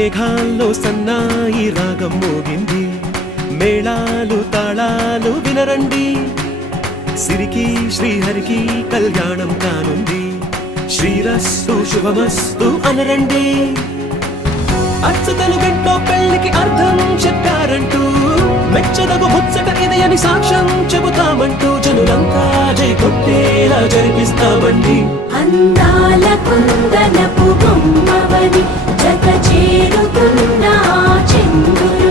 మేఘాల్లో సన్నాయి రాగం మోగింది, మేళాలు తాళాలు వినరండి, సిరికి శ్రీహరికి కళ్యాణం కానుంది, శ్రీరస్తు శుభమస్తు అనరండి. అచ్చతలు గంటో పెళ్లికి అర్థం చెప్పారంటూ, మెచ్చదగు ముచ్చట ఇది అని సాక్ష్యం చెబుతామంటూ, జనులంతా జై కొట్టేలా జరిపిస్తామండి. అందాల కుందనపు బొమ్మవని జత చేరుతున్న చంద్రుడు